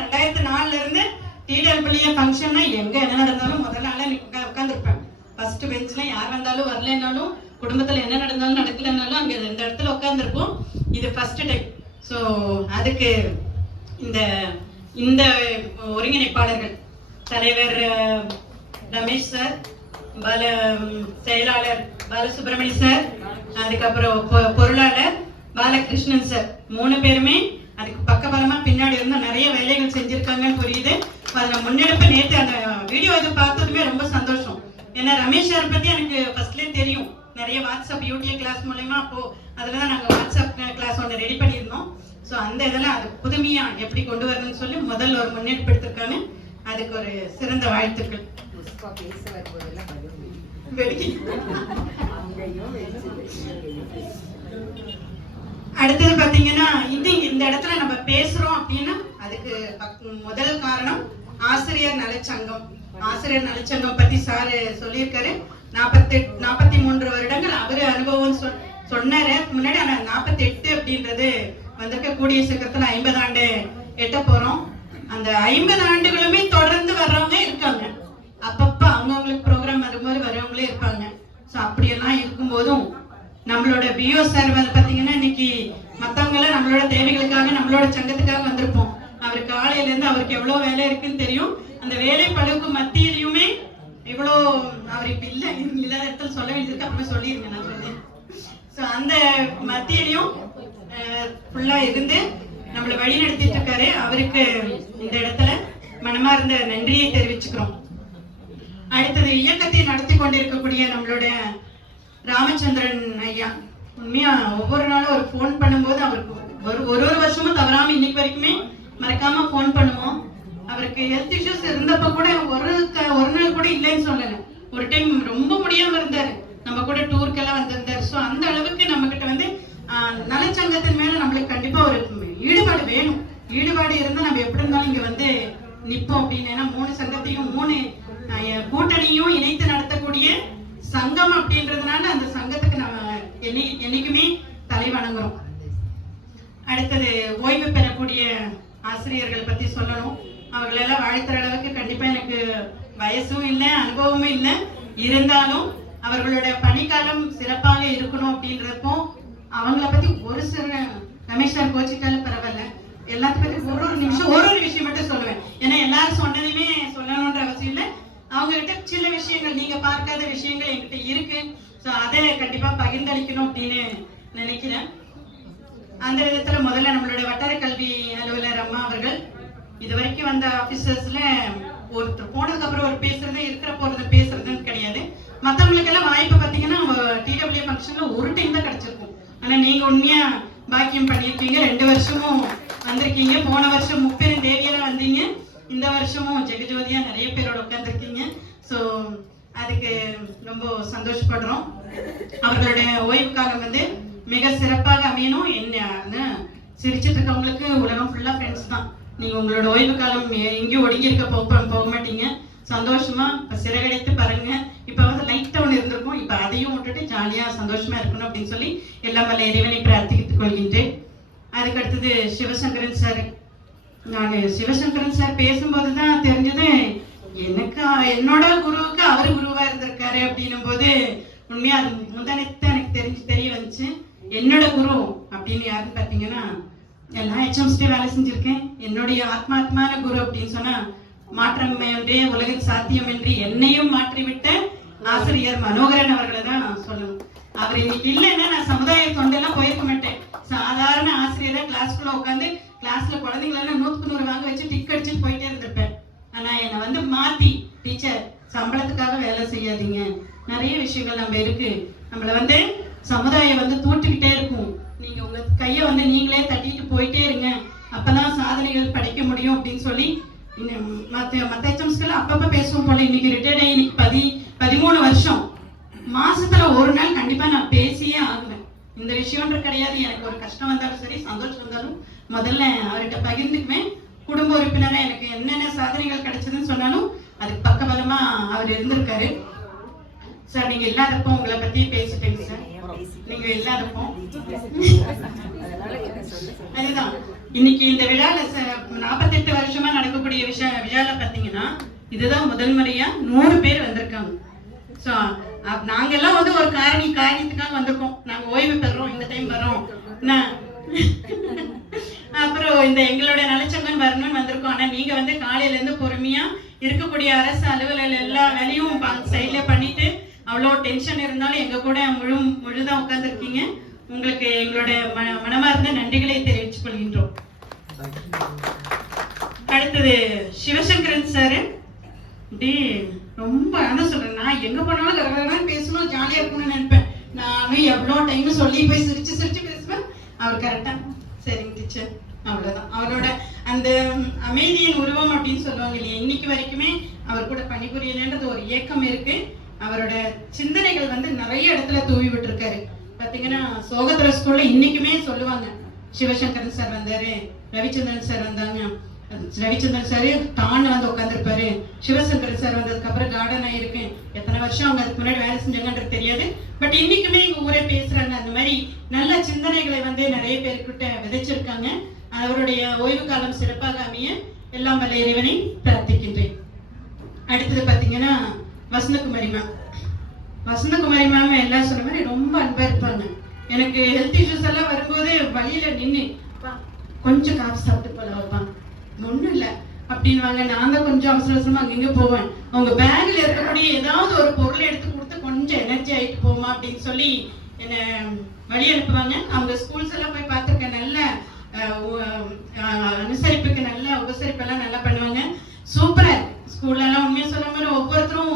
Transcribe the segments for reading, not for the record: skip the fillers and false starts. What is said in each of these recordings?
2004 இருந்து டிடபிள்யூ ஃபங்க்ஷன்னா எங்க என்ன நடந்தாலும் முதல் நாளே உட்காந்துருப்பேன். ஃபர்ஸ்ட் பெஞ்ச்ல யார் வந்தாலும் வரலனாலும் குடும்பத்துல என்ன நடந்தாலும் நடக்கலனாலும் அங்க இந்த இடத்துல உட்காந்துருப்போம். இது ஃபர்ஸ்ட் டைம். ஸோ அதுக்கு இந்த இந்த ஒருங்கிணைப்பாளர்கள் தலைவர் ரமேஷ் சார், செயலாளர் பாலசுப்ரமணி சார், அதுக்கப்புறம் பொருளாளர் பாலகிருஷ்ணன் சார், 3 பேருமே அதுக்கு பக்கபலமா பின்னாடி இருந்து நிறைய வேலைகள் செஞ்சிருக்காங்கன்னு புரியுது. அதில் முன்னெடுப்பு நேற்று அந்த வீடியோ இது பார்த்ததுமே ரொம்ப சந்தோஷம். ஏன்னா ரமேஷ் சார் பத்தி எனக்கு ஃபர்ஸ்ட்லேயே தெரியும். நிறைய வாட்ஸ்அப் யூடியூப் கிளாஸ் மூலயமா அப்போ அதில் தான் நாங்கள் வாட்ஸ்அப் கிளாஸ் ஒன்று ரெடி பண்ணியிருந்தோம். ஸோ அந்த இதெல்லாம் அது புதுமையா எப்படி கொண்டு வரணும்னு சொல்லி முதல்ல ஒரு முன்னெடுப்பு எடுத்திருக்காங்க. அதுக்கு ஒரு சிறந்த வாழ்த்துக்கள். அடுத்தது பாத்தீங்கன்னா இந்த இடத்துல நம்ம பேசுறோம் அப்படின்னா அதுக்கு முதல் காரணம் ஆசிரியர் நலச்சங்கம். ஆசிரியர் நலச்சங்கம் பத்தி சார் சொல்லியிருக்காரு. 43 வருடங்கள் அவரு அனுபவம் சொன்னாரு முன்னாடி. ஆனா 48 அப்படின்றது வந்திருக்க கூடிய சீக்கிரத்துல 50 ஆண்டு எட்ட போறோம். அந்த 50 ஆண்டுகளுமே தொடர்ந்து வர்றவங்க இருக்காங்க. அப்பப்ப அவங்கவுங்களுக்கு ப்ரோக்ராம் வரும்போது வரவங்களே இருப்பாங்க. ஸோ அப்படியெல்லாம் இருக்கும்போதும் நம்மளோட பிஓ சார் வந்து பார்த்தீங்கன்னா இன்னைக்கு மற்றவங்க எல்லாம் நம்மளோட தேவைகளுக்காக நம்மளோட சங்கத்துக்காக வந்திருப்போம். அவர் காலையில இருந்து அவருக்கு எவ்வளோ வேலை இருக்குன்னு தெரியும். அந்த வேலை பழுவுக்கு மத்தியிலையுமே இவ்வளோ அவர் இப்ப இல்லை இல்லாத இடத்துல சொல்ல வேண்டியிருக்கு. அப்புறமா சொல்லிருங்க, நான் சொன்னேன். ஸோ அந்த மத்தியிலையும் ஃபுல்லா இருந்து நம்மளை வழி நடத்திட்டு இருக்காரு. அவருக்கு இந்த இடத்துல மனமார்ந்த நன்றியை தெரிவிச்சுக்கிறோம். அடுத்தது இயக்கத்தை நடத்தி கொண்டிருக்கக்கூடிய நம்மளுடைய ராமச்சந்திரன் ஐயா, உண்மையா ஒவ்வொரு நாளும் ஒரு ஃபோன் பண்ணும்போது அவருக்கு ஒரு வருஷமும் தவறாம இன்னைக்கு வரைக்குமே மறக்காம ஃபோன் பண்ணுவோம். அவருக்கு ஹெல்த் இஷ்யூஸ் இருந்தப்ப கூட ஒரு நாள் கூட இல்லைன்னு சொல்லல. ஒரு டைம் ரொம்ப முடியாம இருந்தாரு, நம்ம கூட டூருக்கெல்லாம் வந்திருந்தாரு. ஸோ அந்த அளவுக்கு நம்ம கிட்ட வந்து நலச்சங்கத்தின் மேல நம்மளுக்கு கண்டிப்பா ஒரு ஈடுபாடு வேணும். ஈடுபாடு இருந்தா நம்ம எப்படி இருந்தாலும் இங்க வந்து நிப்போம் அப்படின்னு. ஏன்னா 3 சங்கத்தையும் 3 கூட்டணியும் இணைத்து நடத்தக்கூடிய சங்கம் அப்படின்றதுனால அந்த சங்கத்துக்கு நம்ம என்னைக்குமே தலை வணங்குறோம். அடுத்தது ஓய்வு பெறக்கூடிய ஆசிரியர்கள் பத்தி சொல்லணும். அவங்களெல்லாம் வாழ்த்துற அளவுக்கு கண்டிப்பா எனக்கு வயசும் இல்லை, அனுபவமும் இல்லை. இருந்தாலும் அவர்களுடைய பணிக்காலம் சிறப்பாக இருக்கணும் அப்படின்றப்போ அவங்கள பத்தி ஒரு சில ரமேஷ் சார் கோச்சிட்டாலும் பரவாயில்ல, எல்லாத்துக்கும் பத்தி ஒரு நிமிஷம் ஒரு விஷயம் மட்டும் சொல்லுவேன். ஏன்னா எல்லாரும் சொன்னதுமே சொல்லணும்ன்ற அவசியம் இல்லை. அவங்க கிட்ட சில விஷயங்கள் நீங்க பார்க்காத விஷயங்கள் என்கிட்ட இருக்கு. ஸோ அதை கண்டிப்பா பகிர்ந்தளிக்கணும் அப்படின்னு நினைக்கிறேன். அந்த விதத்துல முதல்ல நம்மளோட வட்டார கல்வி அலுவலர் அம்மா அவர்கள் இது வரைக்கும் வந்த ஆபீசர்ஸ்ல ஒருத்தர் போனதுக்கு அப்புறம் ஒரு பேசுறது இருக்கிற போறது பேசுறதுன்னு கிடையாது. மற்றவங்களுக்கு எல்லாம் வாய்ப்பு பார்த்தீங்கன்னா டிடபிள்யூ ஃபங்க்ஷன்ல ஒரு டைம் தான் கிடைச்சிருக்கும். ஆனா நீங்க உண்மையா பாக்கியம் பண்ணியிருக்கீங்க. 2 வருஷமும் வந்திருக்கீங்க. போன வருஷம் முப்பெரும் தேவியில வந்தீங்க. இந்த வருஷமும் ஜெகஜோதியா நிறைய பேரோட உட்காந்துருக்கீங்க. ஸோ அதுக்கு ரொம்ப சந்தோஷப்படுறோம். அவர்களுடைய ஓய்வு காலம் வந்து மிக சிறப்பாக அமையணும். என்ன சிரிச்சிட்டு இருக்கவங்களுக்கு உலகம் ஃபுல்லா ஃப்ரெண்ட்ஸ் தான். நீங்க உங்களோட ஓய்வு காலம் எங்கேயும் ஒடுங்கி இருக்க போக மாட்டீங்க. சந்தோஷமா சிறகடைத்து பாருங்க. இப்ப வந்து லைட்டா ஒன்று இருந்திருக்கும். இப்ப அதையும் விட்டுட்டு ஜாலியா சந்தோஷமா இருக்கணும் அப்படின்னு சொல்லி எல்லாம் வல்ல இறைவனை பிரார்த்தித்துக் கொள்கின்றேன். அதுக்கு அடுத்தது சிவசங்கரன் சார். நான் சிவசங்கரன் சார் பேசும்போதுதான் தெரிஞ்சது எனக்கு என்னோட குருவுக்கு அவரு குருவா இருந்திருக்காரு அப்படின்னும் போது உண்மையா அது முந்தானத்தை எனக்கு தெரிய வந்துச்சு. என்னோட குரு அப்படின்னு யாருன்னு பாத்தீங்கன்னா எல்லாம் HMஸ்டே வேலை செஞ்சிருக்கேன். என்னுடைய ஆத்மாத்மான குரு அப்படின்னு சொன்னா மாற்றம் ஒன்றே உலகில் சாத்தியம் என்று என்னையும் மாற்றிவிட்ட ஆசிரியர் மனோகரன் அவர்களை தான் நான் சொல்லணும். அவர் இன்னைக்கு இல்லைன்னா நான் சமுதாய தொண்டெல்லாம் போயிருக்க மாட்டேன். சாதாரண ஆசிரியரா கிளாஸ்க்குள்ள உட்காந்து கிளாஸ்ல குழந்தைங்களெல்லாம் 100க்கு 100 வாங்க வச்சு டிக் அடிச்சுட்டு போயிட்டே இருந்திருப்பேன். ஆனா என்னை வந்து மாத்தி டீச்சர் சம்பளத்துக்காக வேலை செய்யாதீங்க, நிறைய விஷயங்கள் நம்ம இருக்கு, நம்மள வந்து சமுதாயம் வந்து தூட்டிக்கிட்டே இருக்கும், நீங்க உங்க கையை வந்து நீங்களே தட்டிட்டு போயிட்டே இருங்க, அப்பதான் சாதனைகள் படைக்க முடியும் அப்படின்னு சொல்லி மற்ற HMஸ்கள் அப்பப்ப பேசுவோம் போல. இன்னைக்கு ரிட்டையர்ட் ஆகி இன்னைக்கு 13 வருஷம் மாசத்துல ஒரு நாள் கண்டிப்பா நான் பேசியே ஆகுவேன். இந்த விஷயம்ன்ற கிடையாது. எனக்கு ஒரு கஷ்டம் வந்தாலும் சரி, சந்தோஷம் வந்தாலும் முதல்ல அவர்கிட்ட பகிர்ந்துக்குவேன். குடும்ப உறுப்பினரா எனக்கு என்னென்ன சாதனைகள் கிடைச்சதுன்னு சொன்னாலும் அதுக்கு பக்கபலமா அவர் இருந்திருக்காரு. சார் நீங்க இல்லாதப்போ உங்களை பத்தி பேசிட்டேங்க சார். நீங்க இல்லாதப்போ அதுதான் இன்னைக்கு இந்த விழால 48 வருஷமா நடக்கக்கூடிய விழால பாத்தீங்கன்னா இதுதான் முதல் முறையா 100 பேர் வந்திருக்காங்க. ஸோ நாங்கெல்லாம் வந்து ஒரு காரியத்துக்காக வந்திருக்கோம். நாங்க ஓய்வு பெறோம், இந்த டைம் வரோம், அப்புறம் இந்த எங்களோட நலச்சங்கம் வரணும்னு வந்திருக்கோம். ஆனா நீங்க வந்து காலையில இருந்து பொறுமையா இருக்கக்கூடிய அரசு அலுவலர்கள் எல்லா வேலையும் சைட்ல பண்ணிட்டு அவ்வளோ டென்ஷன் இருந்தாலும் எங்க கூட முழுதான் உட்கார்ந்துருக்கீங்க. உங்களுக்கு எங்களோட மனமார்ந்த நன்றிகளை தெரிவித்துக் கொள்கின்றோம். அடுத்தது சிவசங்கரன் சார். இப்படி ரொம்ப அதான் சொல்றேன், நான் எங்க போனாலும் கரெக்டாக பேசணும், ஜாலியா இருக்கணும்னு நினைப்பேன். நானும் எவ்வளோ டைம் சொல்லி போய் சிரிச்சு பேசுவேன். அவர் கரெக்டா சரிங்க டீச்சர் அவ்வளவுதான். அவரோட அந்த அமைதியின் உருவம் அப்படின்னு சொல்லுவாங்க இல்லையா, இன்னைக்கு வரைக்குமே அவர் கூட பணிபுரியலன்றது ஒரு ஏக்கம் இருக்கு. அவரோட சிந்தனைகள் வந்து நிறைய இடத்துல தூவி விட்டுருக்காரு. பாத்தீங்கன்னா சோகத்திர ஸ்கூல்ல இன்னைக்குமே சொல்லுவாங்க, சிவசங்கரன் சார் வந்தாரு, ரவிச்சந்திரன் சார் வந்தாங்க, ரவிச்சந்திரன் சார் தான் வந்து உட்காந்துருப்பாரு, சிவசங்கரன் சார் வந்ததுக்கு அப்புறம் கார்டன் ஆயிருக்கு. எத்தனை வருஷம் அவங்க அதுக்கு முன்னாடி வேலை செஞ்சாங்கன்றது தெரியாது, பட் இன்னைக்குமே எங்க ஊரே பேசுறாங்க. அந்த மாதிரி நல்ல சிந்தனைகளை வந்து நிறைய பேர்கிட்ட விதைச்சிருக்காங்க. அவருடைய ஓய்வு காலம் சிறப்பாக அமைய எல்லாம் வல்ல இறைவனை பிரார்த்திக்கின்றேன். அடுத்தது பாத்தீங்கன்னா வசந்தகுமாரி மேம். வசந்தகுமாரி மேம் எல்லாம் சொன்ன மாதிரி ரொம்ப அன்பா இருப்பாங்க. எனக்கு ஹெல்த் இஷ்யூஸ் எல்லாம் வரும்போது வழியில நின்று கொஞ்சம் காஃபி சாப்பிட்டு போலாம்ப்பா, ஒண்ணும் இல்லை அப்படின்வாங்க. நான் தான் கொஞ்சம் அவசரமா அங்கங்க போவேன். அவங்க பேக்ல இருக்கக்கூடிய ஏதாவது ஒரு பொருளை எடுத்து கொடுத்து கொஞ்சம் எனர்ஜி ஆயிட்டு போமா அப்படின்னு சொல்லி என்னை வழி அனுப்புவாங்க. அவங்க ஸ்கூல்ஸ் எல்லாம் போய் பார்த்துருக்கேன். நல்ல அனுசரிப்புக்கு நல்ல உபசரிப்பெல்லாம் நல்லா பண்ணுவாங்க. சூப்பரா இருக்கு ஸ்கூல்ல எல்லாம். உண்மையா சொல்ற மாதிரி ஒவ்வொருத்தரும்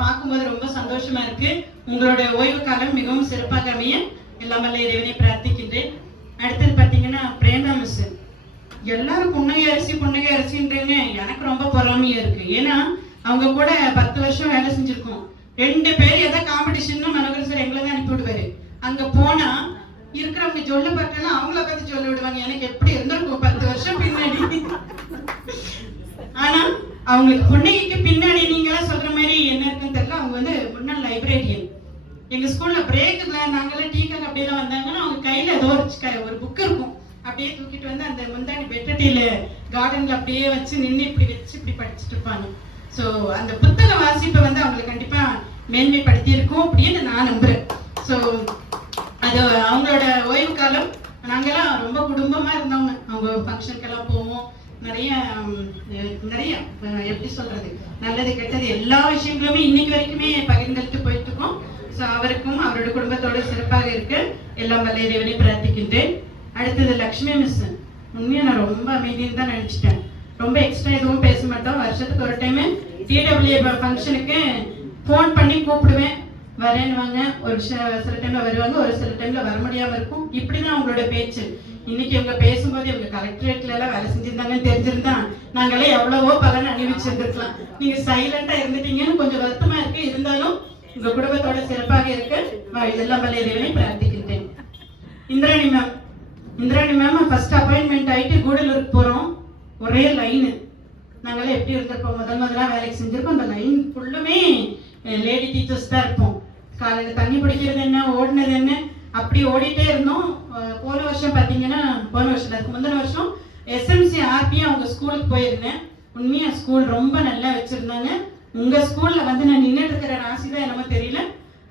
பார்க்கும்போது ரொம்ப சந்தோஷமா இருக்கு. உங்களோட ஓய்வு காலம் மிகவும் சிறப்பாக அமைய எல்லாம் வல்ல இறைவனை பிரார்த்திக்கின்றேன். அடுத்தது பாத்தீங்கன்னா பிரேமா மிஸ். எல்லாரும் புன்னகை அரிசின்றீங்க. எனக்கு ரொம்ப பொறாமையா இருக்கு. ஏன்னா அவங்க கூட 10 வருஷம் வேலை செஞ்சிருக்கோம். 2 பேர் எதாவது காம்படிஷன் மனோகர் சார் எங்களை தான் அனுப்பி விடுவாரு. அங்க போனா இருக்கிறவங்க சொல்ல பார்த்தா அவங்கள பார்த்து சொல்ல விடுவாங்க. எனக்கு எப்படி இருந்திருக்கும் 10 வருஷம் பின்னாடி. ஆனா அவங்களுக்கு புன்னகைக்கு பின்னாடி நீங்க எல்லாம் சொல்ற மாதிரி என்ன இருக்குன்னு தெரியல. அவங்க வந்து முன்னாள் லைப்ரேரியன். எங்க ஸ்கூல்ல பிரேக்குல நாங்கெல்லாம் டீக்காக அப்படியெல்லாம் வந்தாங்கன்னா அவங்க கையில ஏதோ ஒரு புக் இருக்கும், அப்படியே தூக்கிட்டு வந்து அந்த முந்தாணி பெட்டடியில கார்டன்ல அப்படியே வச்சு நின்று இப்படி படிச்சுட்டு இருப்பாங்க. ஸோ அந்த புத்தக வாசிப்பை வந்து அவங்களுக்கு கண்டிப்பா மேன்மைப்படுத்தி இருக்கும் அப்படின்னு நான் நம்புறேன். ஸோ அது அவங்களோட ஓய்வு காலம். நாங்கெல்லாம் ரொம்ப குடும்பமா இருந்தவங்க. அவங்க ஃபங்க்ஷனுக்கெல்லாம் போவோம். நிறைய எப்படி சொல்றது, நல்லது கெட்டது எல்லா விஷயங்களுமே இன்னைக்கு வரைக்குமே பகிர்ந்துட்டு போயிட்டு இருக்கோம். ஸோ அவருக்கும் அவரோட குடும்பத்தோட சிறப்பாக இருக்கு எல்லாம் வல்ல இறைவனை பிரார்த்திக்கின்றேன். அடுத்தது லக்ஷ்மி மிஸ். உண்மையா நான் ரொம்ப அமைதின்னு தான் நினைச்சிட்டேன். ரொம்ப எக்ஸ்ட்ரா எதுவும் பேச மாட்டோம். வருஷத்துக்கு ஒரு டைம் டிடபிள்யூ ஃபங்க்ஷனுக்கு ஃபோன் பண்ணி கூப்பிடுவேன், வரேன்னுவாங்க. ஒரு சில டைம்ல வருவாங்க, ஒரு சில டைம்ல வர முடியாம இருக்கும். இப்படிதான் அவங்களோட பேச்சு. இன்னைக்கு இவங்க பேசும்போது இவங்க கலெக்டரேட்ல எல்லாம் வேலை செஞ்சிருந்தாங்கன்னு தெரிஞ்சிருந்தா நாங்கெல்லாம் எவ்வளவோ பலன் அணிவிச்சிருந்துருக்கலாம். நீங்க சைலண்டா இருந்துட்டீங்கன்னு கொஞ்சம் வருத்தமா இருக்கு. இருந்தாலும் உங்க குடும்பத்தோட சிறப்பாக இருக்கு இதெல்லாம் வல்ல இறைவனை பிரார்த்திக்கின்றேன். இந்திராணி மேம் ஃபர்ஸ்ட் அப்பாயின்மெண்ட் ஆயிட்டு கூடலூருக்கு போறோம். ஒரே லைனு. நாங்களாம் எப்படி இருந்திருப்போம், முதல்ல வேலைக்கு செஞ்சிருப்போம். அந்த லைன் ஃபுல்லுமே லேடி டீச்சர்ஸ் தான் இருப்போம். காலையில தண்ணி பிடிக்கிறது என்ன, ஓடினது என்ன, அப்படி ஓடிட்டே இருந்தோம். போன வருஷம் பாத்தீங்கன்னா, போன வருஷம் அதுக்கு முந்தின வருஷம் எஸ்எம்சி ஆர்பி அவங்க ஸ்கூலுக்கு போயிருந்தேன். உண்மையா ஸ்கூல் ரொம்ப நல்லா வச்சிருந்தாங்க. உங்க ஸ்கூல்ல வந்து நான் நின்றுட்டு இருக்கிற ராசி தான் என்னமோ தெரியல.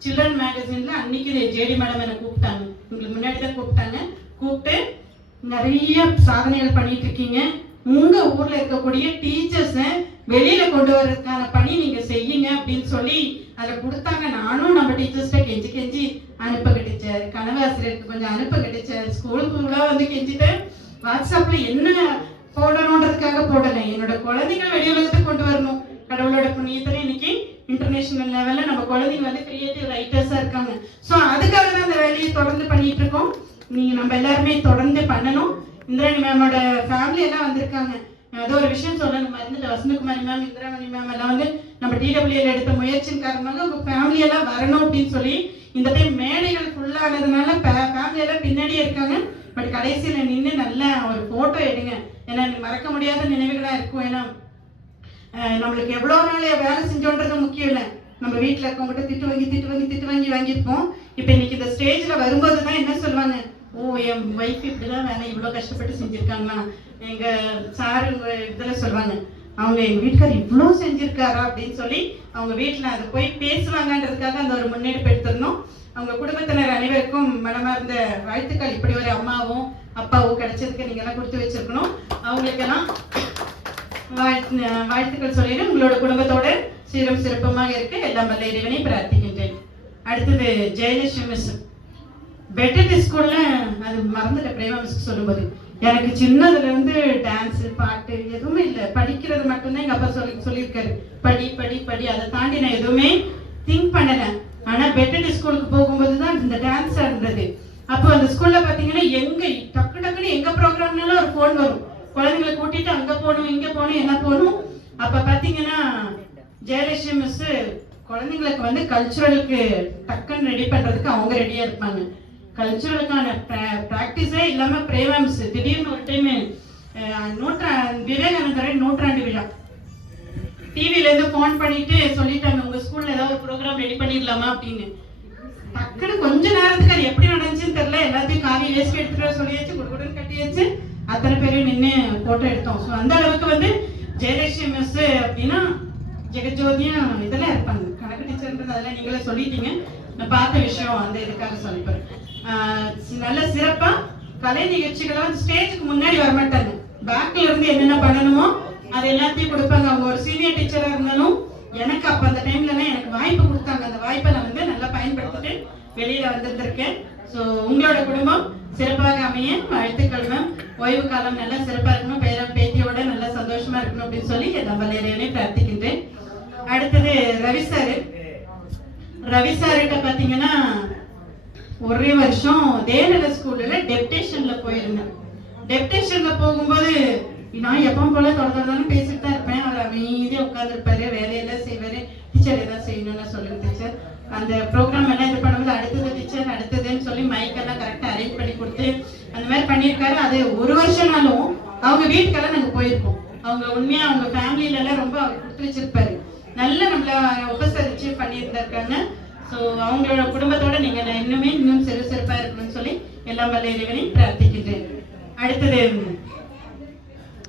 சில்ட்ரன் மேகசின்ல அன்னைக்கு ஜேடி மேடம் என்னை கூப்பிட்டாங்க. உங்களுக்கு முன்னாடி தான் கூப்பிட்டு நிறைய சாதனைகள் பண்ணிட்டு இருக்கீங்க. உங்க ஊர்ல இருக்கக்கூடிய டீச்சர்ஸ வெளியில கொண்டு வர்றதுக்கான பணி நீங்க செய்யுங்க அப்படின்னு சொல்லி அதை கொடுத்தாங்க. நானும் நம்ம டீச்சர்ஸ்ட கெஞ்சி அனுப்ப டீச்சர், கனவாசிரியருக்கு கொஞ்சம் அனுப்ப டீச்சர், ஸ்கூலுக்குள்ள வந்து கெஞ்சிட்டேன். வாட்ஸ்அப்ல என்ன போடணுன்றதுக்காக போடலை, என்னோட குழந்தைங்க வெளி உலகத்துக்கு கொண்டு வரணும். கடவுளோட புண்ணியத்துல இன்னைக்கு இன்டர்நேஷனல் லெவல்ல நம்ம குழந்தைங்க வந்து கிரியேட்டிவ் ரைட்டர்ஸா இருக்காங்க. ஸோ அதுக்காக தான் அந்த வேலையை தொடர்ந்து பண்ணிட்டு இருக்கோம். நீங்க நம்ம எல்லாருமே தொடர்ந்து பண்ணணும். இந்திராணி மேமோட ஃபேமிலி எல்லாம் வந்திருக்காங்க. ஏதோ ஒரு விஷயம் சொல்லணும் மறந்துட்டு, வசந்தகுமாரி மேம், இந்திராணி மேம் எல்லாம் வந்து நம்ம டிடபிள்யூல எடுத்த முயற்சியின் காரணமாக உங்க ஃபேமிலி எல்லாம் வரணும் அப்படின்னு சொல்லி இந்த டைம் மேடைகள் ஃபுல்லானதுனால ஃபேமிலி எல்லாம் பின்னாடியே இருக்காங்க. பட் கடைசியில நின்று நல்ல ஒரு போட்டோ எடுங்க. ஏன்னா மறக்க முடியாத நினைவுகளா இருக்கும். ஏன்னா நம்மளுக்கு எவ்வளவு நாள் வேலை செஞ்சோன்றது முக்கியம் இல்லை. நம்ம வீட்டுல இருக்கவங்ககிட்ட திட்டு வாங்கி வாங்கியிருப்போம். இப்போ இன்னைக்கு இந்த ஸ்டேஜ்ல வரும்போது தான் என்ன சொல்லுவாங்க, ஓ என் ஒய்ஃப் இப்படிதான் வேலை இவ்வளோ கஷ்டப்பட்டு செஞ்சிருக்காங்களா. எங்க சார் இதில் சொல்லுவாங்க, அவங்க எங்க வீட்டுக்கார் இவ்வளோ செஞ்சிருக்காரா அப்படின்னு சொல்லி அவங்க வீட்டில் அதை போய் பேசுவாங்கன்றதுக்காக அந்த ஒரு முன்னெடுப்பு எடுத்துடணும். அவங்க குடும்பத்தினர் அனைவருக்கும் மனமார்ந்த வாழ்த்துக்கள். இப்படி ஒரு அம்மாவும் அப்பாவும் கிடைச்சதுக்கு நீங்க எல்லாம் கொடுத்து வச்சிருக்கணும். அவங்களுக்கெல்லாம் வாழ்த்துக்கள் சொல்லிட்டு உங்களோட குடும்பத்தோட சீரும் சிறப்புமாக இருக்க எல்லாம் வல்ல இறைவனை பிரார்த்திக்கின்றேன். அடுத்தது ஜெயலட்சுமி மிஸ். பெட்டர் ஸ்கூல்ல அது மறந்துட்ட பிரேமா மிஸ் சொல்லும்போது, எனக்கு சின்னதுல இருந்து டான்ஸ் பாட்டு எதுவுமே இல்லை, படிக்கிறது மட்டும்தான் எங்க அப்பா சொல்லியிருக்காரு, படி படி படி. அதை தாண்டி நான் எதுவுமே திங்க் பண்ணல. ஆனா பெட்டர் ஸ்கூலுக்கு போகும்போது தான் இந்த டான்ஸ் இருந்தது. அப்போ அந்த ஸ்கூல்ல பாத்தீங்கன்னா எங்க டக்கு டக்குன்னு எங்க ப்ரோக்ராம்னாலும் ஒரு போன் வரும், குழந்தைங்களை கூட்டிட்டு அங்க போகணும் இங்க போகணும் என்ன போகணும். அப்ப பாத்தீங்கன்னா ஜெயலட்சுமி மிஸ் குழந்தைங்களுக்கு வந்து கல்ச்சுரலுக்கு டக்குன்னு ரெடி பண்றதுக்கு அவங்க ரெடியா இருப்பாங்க. கல்ச்சுரலுக்கான பிராக்டிஸே இல்லாம பிரேமா மிஸ் திடீர்னு ஒரு டைம் விவேகானந்தரின் 100ஆண்டு விழா டிவில இருந்து போன் பண்ணிட்டு சொல்லிட்டாங்க, உங்க ஸ்கூல்ல ஏதாவது ஒரு ப்ரோக்ராம் ரெடி பண்ணிடலாமா அப்படின்னு. டக்குன்னு கொஞ்ச நேரத்துக்கு அது எப்படி நடந்துச்சுன்னு தெரியல, எல்லாத்தையும் காலையில் வேஸ்ட் எடுத்துட்டு சொல்லியாச்சு, குடுக்குடுன்னு கட்டியாச்சு, அத்தனை பேரும் நின்று போட்டோ எடுத்தோம். ஸோ அந்த அளவுக்கு வந்து ஜெயலட்சுமி மிஸ் அப்படின்னா ஜெகஜோதியா இதெல்லாம் இருப்பாங்க. கணக்கு டீச்சர்ன்றது அதெல்லாம் நீங்களே சொல்லிட்டீங்க, நான் பார்த்த விஷயம் அந்த இதுக்காக சொல்லிப்பேன். நல்ல சிறப்பா கலை நிகழ்ச்சிகளை வந்து ஸ்டேஜுக்கு முன்னாடி வரமாட்டாங்க, பேக்ல இருந்து என்னென்ன பண்ணணுமோ அது எல்லாத்தையும் கொடுப்பாங்க. அவங்க ஒரு சீனியர் டீச்சரா இருந்தாலும் எனக்கு அப்ப அந்த டைம்ல எனக்கு வாய்ப்பு கொடுத்தாங்க. அந்த வாய்ப்பை நான் வந்து நல்லா பயன்படுத்திட்டு வெளியில வந்திருந்திருக்கேன். ஸோ உங்களோட குடும்பம் சிறப்பாக அமைய வாழ்த்துக்கள் மேம். ஓய்வு காலம் நல்லா சிறப்பா இருக்கணும், பேரன் பேத்தியோட நல்லா சந்தோஷமா இருக்கணும் அப்படின்னு சொல்லி நம்ம இறைவனை பிரார்த்திக்கின்றேன். அடுத்தது ரவி சாரு. ரவி சார்கிட்ட பாத்தீங்கன்னா ஒரே வருஷம் தேனல ஸ்கூல்ல டெப்டேஷன்ல போயிருந்தேன். டெப்டேஷன்ல போகும்போது நான் எப்பவும் போல தொடர்ந்து பேசிட்டு தான் இருப்பேன். அவர் அமைதியா உட்காந்துருப்பாரு, வேலையெல்லாம் செய்வாரு. டீச்சர் ஏதாவது செய்யணும்னு சொல்லுங்க டீச்சர். அந்த ப்ரோக்ராம் எல்லாம் இது பண்ணும்போது அடுத்தது டீச்சர் அடுத்ததுன்னு சொல்லி மைக்கெல்லாம் கரெக்டாக அரேஞ்ச் பண்ணி கொடுத்து அந்த மாதிரி பண்ணியிருக்காரு. அது ஒரு வருஷம்னாலும் அவங்க வீட்டுக்கெல்லாம் நாங்கள் போயிருப்போம். அவங்க உண்மையா அவங்க ஃபேமிலியில எல்லாம் ரொம்ப அவர் கொடுத்து வச்சிருப்பாரு, நல்ல நம்மள உபசரிச்சு பண்ணியிருந்திருக்காங்க. ஸோ அவங்களோட குடும்பத்தோட நீங்க இன்னும் சிறப்பா இருக்கணும்னு சொல்லி எல்லாம் வல்ல இறைவனை பிரார்த்திக்கின்றேன். அடுத்தது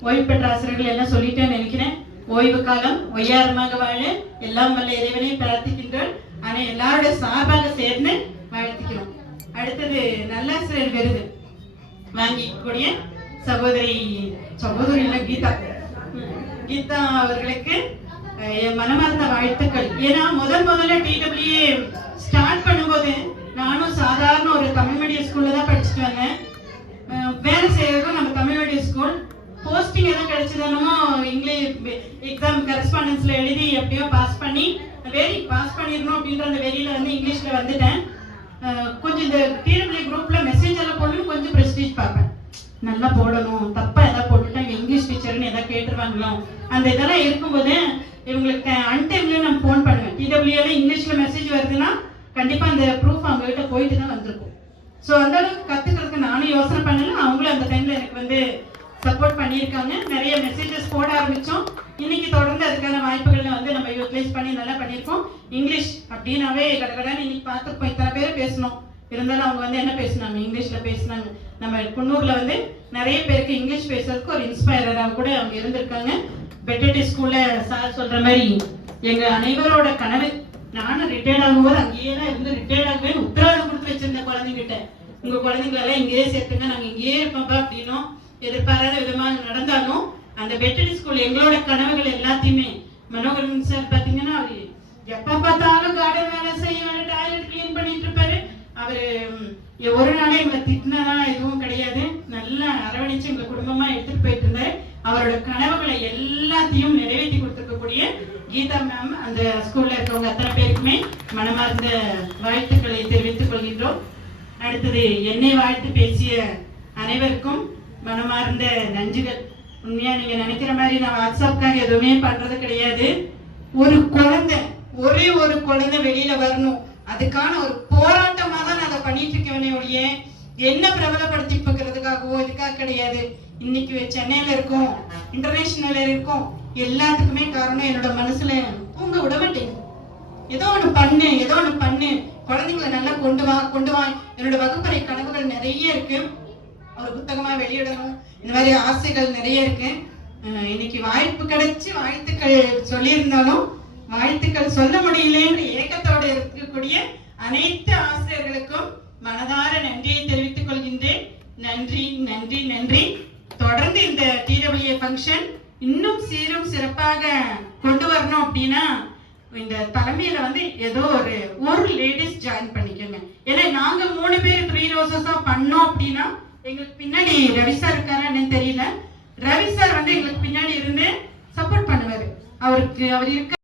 ஓய்வு பெற்ற ஆசிரியர்கள் எல்லாம் சொல்லிட்டேன்னு நினைக்கிறேன். ஓய்வு காலம் ஒய்யாரமாக வாழ எல்லாம் வல்ல இறைவனை பிரார்த்திக்கின்றோம். ஆனா எல்லாரோட சார்பாக சேர்ந்து வாழ்த்திக்கிறோம். அடுத்தது நல்லாசிரியர் விருது வாங்கிக்கூடிய சகோதரி கீதா அவர்களுக்கு என் மனமார்ந்த வாழ்த்துக்கள். ஏன்னா முதல்ல டிடபிள்யூ ஸ்டார்ட் பண்ணும்போது நானும் சாதாரண ஒரு தமிழ் மீடியம் ஸ்கூல்ல தான் படிச்சுட்டு வந்தேன். வேலை செய்யறதும் நம்ம தமிழ் மீடியம் ஸ்கூல். போஸ்டிங் எதுவும் கிடைச்சதுனமோ இங்கிலீஷ் எக்ஸாம் கரஸ்பாண்டன்ஸ்ல எழுதி எப்படியோ பாஸ் பண்ணிடணும் அப்படின்ற அந்த வெளியில வந்து இங்கிலீஷ்ல வந்துட்டேன். கொஞ்சம் இந்த டிடபிள்யூ குரூப்ல மெசேஜ் எல்லாம் போடணும், கொஞ்சம் ப்ரெஸ்டீஜ் பார்ப்பேன், நல்லா போடணும், தப்பா எதாவது போட்டுட்டா இங்கிலீஷ் டீச்சர்னு எதாவது கேட்டுருவாங்களோ அந்த இதெல்லாம் இருக்கும்போது இவங்களுக்கு அன்டைம்ல நான் ஃபோன் பண்ணுவேன். டிடபிள்யூல இங்கிலீஷ்ல மெசேஜ் வருதுன்னா கண்டிப்பா அந்த ப்ரூஃப் அவங்க கிட்ட போயிட்டு தான் வந்திருக்கும். ஸோ அந்த அளவுக்கு கத்துக்கிறதுக்கு நானும் யோசனை பண்ணல, அவங்களும் அந்த டைம்ல எனக்கு வந்து சப்போர்ட் பண்ணியிருக்காங்க. நிறைய மெசேஜஸ் போட ஆரம்பிச்சோம். இன்னைக்கு தொடர்ந்து அதுக்கான வாய்ப்புகளை வந்து நம்ம யூட்டிலைஸ் பண்ணி நல்லா பண்ணியிருக்கோம். இங்கிலீஷ் அப்படின்னாவே கடகடான்னு இன்னைக்கு பார்த்துருப்போம், இத்தனை பேர் பேசணும், இருந்தாலும் அவங்க வந்து என்ன பேசினாங்க, இங்கிலீஷ்ல பேசினாங்க. நம்ம குன்னூர்ல வந்து நிறைய பேருக்கு இங்கிலீஷ் பேசுறதுக்கு ஒரு இன்ஸ்பைரராக கூட அவங்க இருந்திருக்காங்க. பெட்டடி ஸ்கூல்ல சார் சொல்ற மாதிரி எங்க அனைவரோட கனவு, நானும் ரிட்டையர்ட் ஆகும்போது அங்கேயே தான் இருந்து ரிட்டையர்ட் ஆகுவேன் உத்தரவாதம் கொடுத்து வச்சிருந்த குழந்தைங்கிட்ட, உங்க குழந்தைங்களெல்லாம் இங்கேயே சேர்த்துங்க, நாங்க இங்கேயே இருப்போம்ப்பா அப்படின்னும் எதிர்பாராத விதமாக நடந்தாலும் அந்த பெட்டடி ஸ்கூல் எங்களோட கனவுகள் எல்லாத்தையுமே மனோகரன் சார் பாத்தீங்கன்னா அவரு எப்ப பார்த்தாலும் கார்டன் வேலை செய்ய டாய்லெட் கிளீன் பண்ணிட்டு இருப்பாரு. அவரு ஒரு நாளே எங்களை திட்டினதா எதுவும் கிடையாது, நல்லா அரவணைச்சு எங்க குடும்பமா எடுத்துட்டு போயிட்டு இருந்தாரு. அவரோட கனவுகளை எல்லாத்தையும் நிறைவேற்றி கொடுத்துருக்கக்கூடிய கீதா மேம் அந்த ஸ்கூல்ல இருக்கவங்க அத்தனை பேருக்குமே மனமார்ந்த வாழ்த்துக்களை தெரிவித்துக் கொள்கின்றோம். அடுத்தது என்னை வாழ்த்து பேசிய அனைவருக்கும் மனமார்ந்த நன்றிகள். உண்மையா நீங்க நினைக்கிற மாதிரி நான் வாட்ஸ்அப்காக எதுவுமே பண்றது கிடையாது. ஒரு குழந்தை ஒரே ஒரு குழந்தை வெளியில வரணும், அதுக்கான ஒரு போராட்டமா தான் நான் அதை பண்ணிட்டு இருக்கேனே ஒழிய என்ன பிரபலப்படுத்தி பார்க்கறதுக்காகவோ இதுக்காக கிடையாது. இன்னைக்கு சென்னையில இருக்கோம், இன்டர்நேஷனல்ல இருக்கோம், எல்லாத்துக்குமே காரணம் என்னோட மனசுல தூங்க விட மாட்டேங்குது. ஏதோ ஒண்ணு பண்ணு குழந்தைங்களை நல்லா கொண்டு வா. என்னோட வகுப்பறை கனவுகள் நிறைய இருக்கு, ஒரு புத்தகமா வெளியிடணும், இந்த மாதிரி ஆசைகள் நிறைய இருக்கு. இன்னைக்கு வாய்ப்பு கிடைச்சு வாழ்த்துக்கள் சொல்லியிருந்தாலும் வாழ்த்துக்கள் சொல்ல முடியலன்ற ஏக்கத்தோடு இருக்கக்கூடிய அனைத்து ஆசிரியர்களுக்கும் மனதார நன்றியை தெரிவித்துக் கொள்கின்றேன். நன்றி நன்றி நன்றி. தொடர்ந்து இந்த TWA ஃபங்க்ஷன் இன்னும் சீரும் சிறப்பாக கொண்டு வரணும் அப்படின்னா இந்த தலைமையில வந்து ஏதோ ஒரு லேடிஸ் ஜாயின் பண்ணிக்கோங்க. ஏன்னா நாங்க 3 பேர் 3 ரோசஸா பண்ணோம் அப்படின்னா எங்களுக்கு பின்னாடி ரவி சார் இருக்காரான்னு தெரியல, ரவி சார் வந்து எங்களுக்கு பின்னாடி இருந்து சப்போர்ட் பண்ணுவாரு. அவர் இருக்க